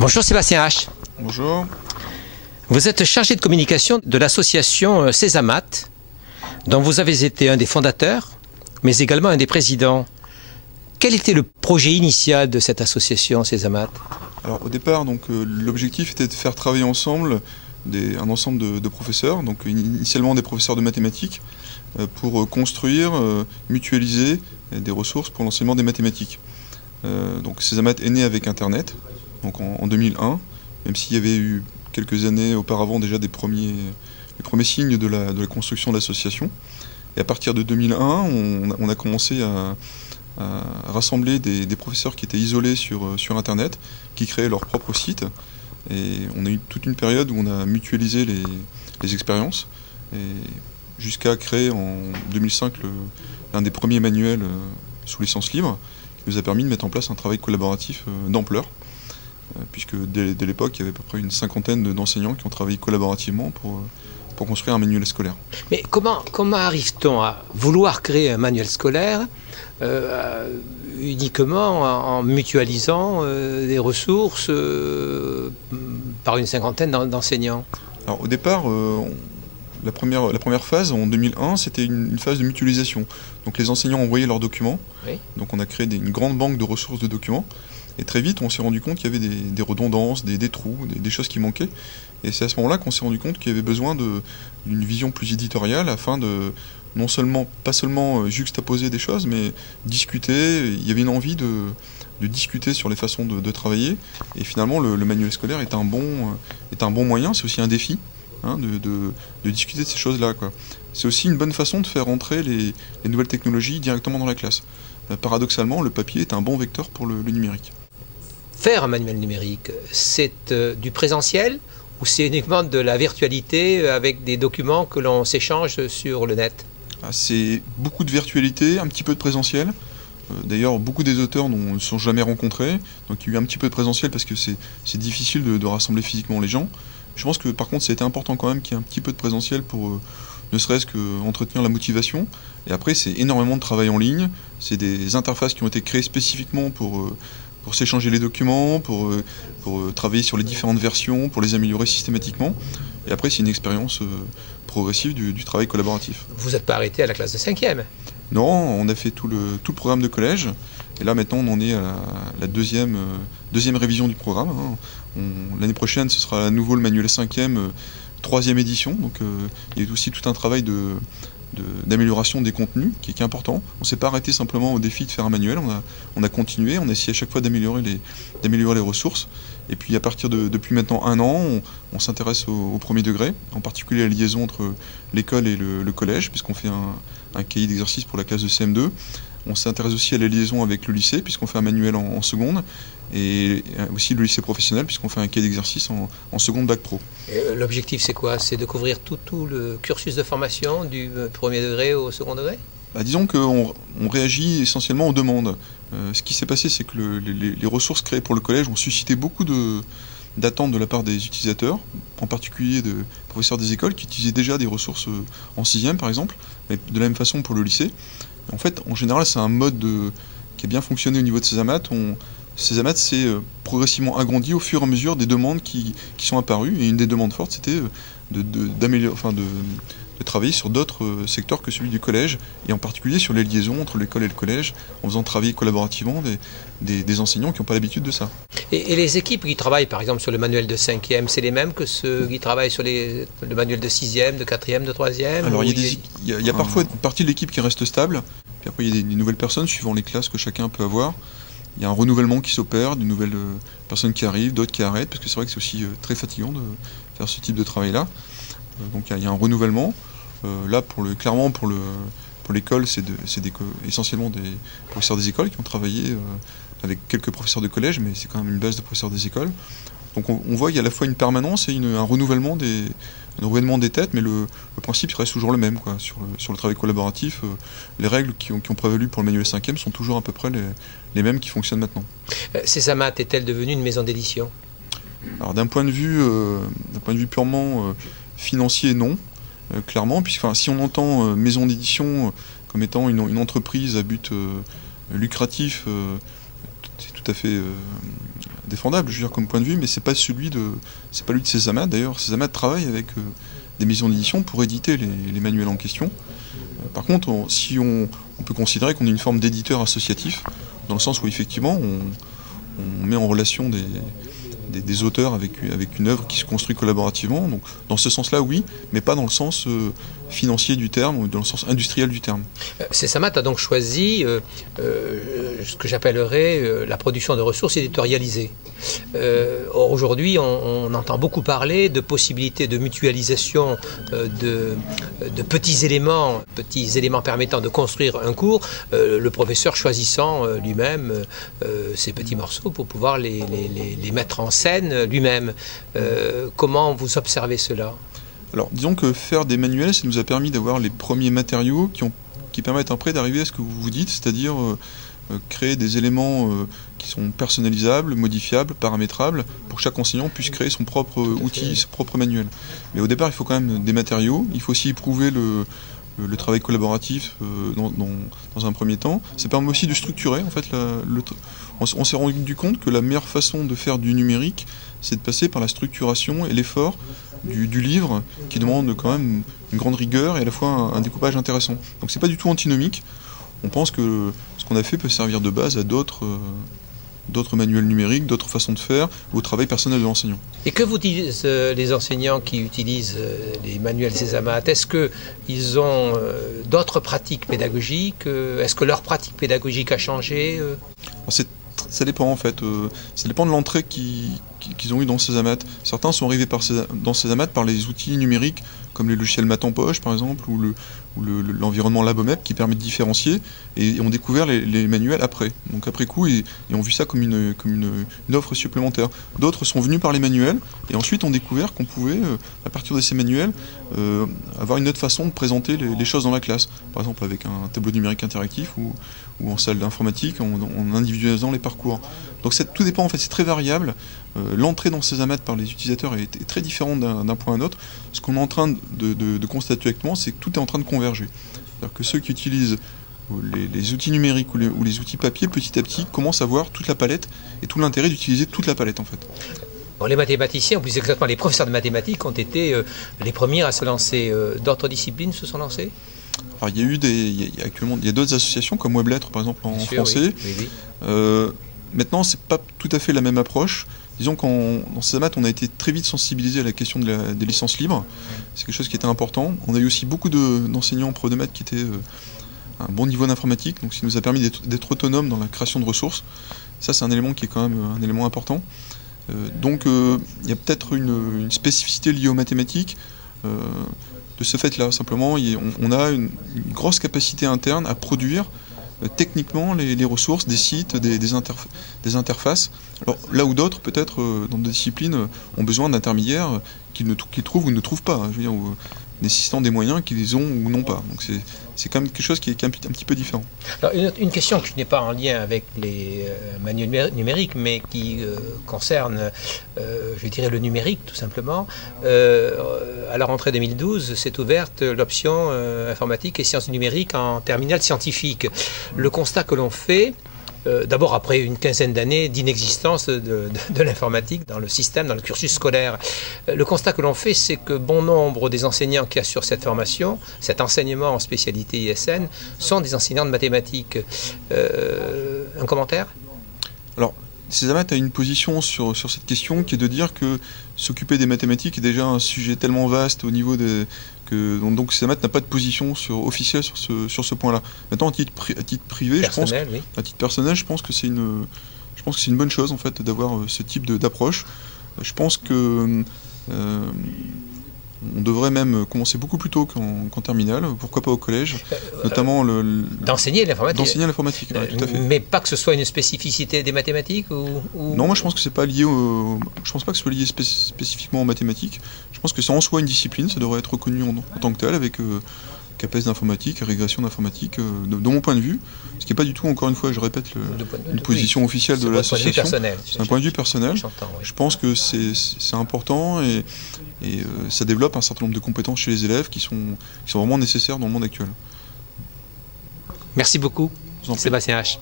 Bonjour Sébastien H. Bonjour. Vous êtes chargé de communication de l'association Sesamat, dont vous avez été un des fondateurs, mais également un des présidents. Quel était le projet initial de cette association Sesamat? Alors au départ, l'objectif était de faire travailler ensemble un ensemble de professeurs, donc initialement des professeurs de mathématiques, pour construire, mutualiser des ressources pour l'enseignement des mathématiques. Donc Sesamat est né avec Internet, donc en 2001, même s'il y avait eu quelques années auparavant déjà les premiers signes de la construction de l'association. Et à partir de 2001, on a commencé à rassembler des professeurs qui étaient isolés sur Internet, qui créaient leur propre site. Et on a eu toute une période où on a mutualisé les expériences, jusqu'à créer en 2005 l'un des premiers manuels sous licence libre, qui nous a permis de mettre en place un travail collaboratif d'ampleur, puisque dès l'époque, il y avait à peu près une cinquantaine d'enseignants qui ont travaillé collaborativement pour construire un manuel scolaire. Mais comment arrive-t-on à vouloir créer un manuel scolaire uniquement en mutualisant des ressources par une cinquantaine d'enseignants? Alors au départ, la première phase, en 2001, c'était une phase de mutualisation. Donc les enseignants envoyaient leurs documents, oui. Donc on a créé une grande banque de ressources de documents, et très vite on s'est rendu compte qu'il y avait des redondances, des trous, des choses qui manquaient. Et c'est à ce moment-là qu'on s'est rendu compte qu'il y avait besoin d'une vision plus éditoriale afin de pas seulement juxtaposer des choses, mais discuter. Il y avait une envie de discuter sur les façons de travailler. Et finalement, le manuel scolaire est un bon moyen, c'est aussi un défi, hein, de discuter de ces choses-là, quoi. C'est aussi une bonne façon de faire entrer les nouvelles technologies directement dans la classe. Paradoxalement, le papier est un bon vecteur pour le numérique. Faire un manuel numérique, c'est du présentiel ou c'est uniquement de la virtualité avec des documents que l'on s'échange sur le net? C'est beaucoup de virtualité, un petit peu de présentiel. D'ailleurs, beaucoup des auteurs ne se sont jamais rencontrés, donc il y a eu un petit peu de présentiel parce que c'est difficile de rassembler physiquement les gens. Je pense que par contre, c'était important quand même qu'il y ait un petit peu de présentiel pour ne serait-ce qu'entretenir la motivation. Et après, c'est énormément de travail en ligne. C'est des interfaces qui ont été créées spécifiquement pour s'échanger les documents, pour travailler sur les différentes versions, pour les améliorer systématiquement. Et après, c'est une expérience progressive du travail collaboratif. Vous n'êtes pas arrêté à la classe de 5e? Non, on a fait tout le programme de collège. Et là, maintenant, on en est à la deuxième révision du programme, hein. L'année prochaine, ce sera à nouveau le manuel 5e, 3e édition. Donc, il y a aussi tout un travail d'amélioration des contenus qui est important. On ne s'est pas arrêté simplement au défi de faire un manuel, on a continué, on a essayé à chaque fois d'améliorer les ressources. Et puis à partir depuis maintenant un an, on s'intéresse au premier degré, en particulier à la liaison entre l'école et le collège, puisqu'on fait un cahier d'exercice pour la classe de CM2. On s'intéresse aussi à la liaison avec le lycée, puisqu'on fait un manuel en seconde, et aussi le lycée professionnel, puisqu'on fait un cahier d'exercice en seconde bac pro. L'objectif, c'est quoi? C'est de couvrir tout le cursus de formation du premier degré au second degré? Disons qu'on réagit essentiellement aux demandes. Ce qui s'est passé, c'est que les ressources créées pour le collège ont suscité beaucoup d'attentes de la part des utilisateurs, en particulier de professeurs des écoles qui utilisaient déjà des ressources en 6e par exemple, mais de la même façon pour le lycée. En fait, en général, c'est un mode qui a bien fonctionné au niveau de Sesamat. Sesamat s'est progressivement agrandi au fur et à mesure des demandes qui sont apparues. Et une des demandes fortes, c'était de travailler sur d'autres secteurs que celui du collège, et en particulier sur les liaisons entre l'école et le collège, en faisant travailler collaborativement des enseignants qui n'ont pas l'habitude de ça. Et les équipes qui travaillent par exemple sur le manuel de 5e, c'est les mêmes que ceux qui travaillent sur le manuel de 6e, de 4e, de 3e? Alors il y a parfois une partie de l'équipe qui reste stable, puis après il y a des nouvelles personnes suivant les classes que chacun peut avoir. Il y a un renouvellement qui s'opère, de nouvelles personnes qui arrivent, d'autres qui arrêtent, parce que c'est vrai que c'est aussi très fatigant de faire ce type de travail-là. Donc il y a un renouvellement. Là, clairement, pour l'école, c'est essentiellement des professeurs des écoles qui ont travaillé avec quelques professeurs de collège, mais c'est quand même une base de professeurs des écoles. Donc on voit qu'il y a à la fois une permanence et un renouvellement des têtes, mais le principe reste toujours le même, quoi. Sur le travail collaboratif, les règles qui ont prévalu pour le manuel 5e sont toujours à peu près les mêmes qui fonctionnent maintenant. Sesamat est-elle devenue une maison d'édition? Alors d'un point de vue purement financier, non. Clairement, puisque si on entend maison d'édition comme étant une entreprise à but lucratif, c'est tout à fait défendable, je veux dire, comme point de vue, mais c'est pas lui de Césamat. D'ailleurs, Césamat travaille avec des maisons d'édition pour éditer les manuels en question. Par contre, si on peut considérer qu'on est une forme d'éditeur associatif, dans le sens où effectivement on met en relation des auteurs avec une œuvre qui se construit collaborativement. Donc, dans ce sens-là, oui, mais pas dans le sens financier du terme ou dans le sens industriel du terme. Césamat a donc choisi ce que j'appellerais la production de ressources éditorialisées. Or, aujourd'hui, on entend beaucoup parler de possibilités de mutualisation de petits éléments permettant de construire un cours, le professeur choisissant lui-même ces petits morceaux pour pouvoir les mettre en scène lui-même. Comment vous observez cela ? Alors, disons que faire des manuels, ça nous a permis d'avoir les premiers matériaux qui permettent après d'arriver à ce que vous vous dites, c'est-à-dire créer des éléments qui sont personnalisables, modifiables, paramétrables, pour que chaque enseignant puisse créer son propre outil, son propre manuel. Mais au départ, il faut quand même des matériaux, il faut aussi éprouver le travail collaboratif dans un premier temps. Ça permet aussi de structurer. En fait, on s'est rendu compte que la meilleure façon de faire du numérique, c'est de passer par la structuration et l'effort du livre, qui demande quand même une grande rigueur et à la fois un découpage intéressant. Donc c'est pas du tout antinomique. On pense que ce qu'on a fait peut servir de base à d'autres manuels numériques, d'autres façons de faire, au travail personnel de l'enseignant. Et que vous disent les enseignants qui utilisent les manuels Césamat? Est-ce qu'ils ont d'autres pratiques pédagogiques? Est-ce que leur pratique pédagogique a changé? Ça dépend en fait. Ça dépend de l'entrée qu'ils ont eu dans Césamat. Certains sont arrivés dans Césamat par les outils numériques comme les logiciels Math en poche par exemple ou l'environnement Labomep qui permet de différencier et ont découvert les manuels après. Donc après coup et ont vu ça comme une offre supplémentaire. D'autres sont venus par les manuels et ensuite ont découvert qu'on pouvait à partir de ces manuels avoir une autre façon de présenter les choses dans la classe. Par exemple avec un tableau numérique interactif ou en salle d'informatique en individualisant les parcours. Donc tout dépend en fait, c'est très variable. L'entrée dans Césamat par les utilisateurs est très différente d'un point à un autre. Ce qu'on est en train de constater actuellement, c'est que tout est en train de converger. C'est-à-dire que ceux qui utilisent les outils numériques ou les outils papier, petit à petit, commencent à voir toute la palette et tout l'intérêt d'utiliser toute la palette en fait. Bon, les mathématiciens, ou plus exactement les professeurs de mathématiques, ont été les premiers à se lancer. D'autres disciplines se sont lancées? Alors, il y a d'autres associations comme Weblettres par exemple en français. Oui. Maintenant, c'est pas tout à fait la même approche. Disons dans Césamat, on a été très vite sensibilisé à la question des licences libres. C'est quelque chose qui était important. On a eu aussi beaucoup d'enseignants pro de maths qui étaient à un bon niveau d'informatique, donc ce qui nous a permis d'être autonomes dans la création de ressources. Ça, c'est un élément qui est quand même un élément important. Donc, il y a peut-être une spécificité liée aux mathématiques. De ce fait-là, simplement, on a une grosse capacité interne à produire techniquement les ressources, des sites, des interfaces. Alors, là où d'autres, peut-être, dans des disciplines, ont besoin d'intermédiaires qu'ils trouvent ou ne trouvent pas, je veux dire, nécessitant des moyens qu'ils ont ou non pas. Donc c'est quand même quelque chose qui est un petit peu différent. Alors, une question qui n'est pas en lien avec les manuels numériques, mais qui concerne, je dirais, le numérique, tout simplement. À la rentrée 2012, s'est ouverte l'option informatique et sciences numériques en terminale scientifique. Le constat que l'on fait, d'abord après une quinzaine d'années d'inexistence de l'informatique dans le système, dans le cursus scolaire, le constat que l'on fait, c'est que bon nombre des enseignants qui assurent cette formation, cet enseignement en spécialité ISN, sont des enseignants de mathématiques. Un commentaire? Alors, Césamat a une position sur cette question qui est de dire que s'occuper des mathématiques est déjà un sujet tellement vaste au niveau donc Césamat n'a pas de position officielle sur ce point-là. Maintenant, à titre privé, à titre personnel, je pense que c'est une bonne chose en fait d'avoir ce type d'approche. Je pense que on devrait même commencer beaucoup plus tôt qu'en terminale, pourquoi pas au collège, notamment d'enseigner l'informatique. D'enseigner l'informatique, oui, tout à fait. Mais pas que ce soit une spécificité des mathématiques ou... Non, moi je pense que c'est pas lié je pense pas que ce soit lié spécifiquement aux mathématiques. Je pense que c'est en soi une discipline, ça devrait être reconnu en tant que tel, avec CAPES d'informatique, régression d'informatique, de mon point de vue, ce qui n'est pas du tout, encore une fois, je répète, une position officielle de l'association. C'est un point de vue personnel. Je pense que c'est important et ça développe un certain nombre de compétences chez les élèves qui sont vraiment nécessaires dans le monde actuel. Merci beaucoup, Sébastien H.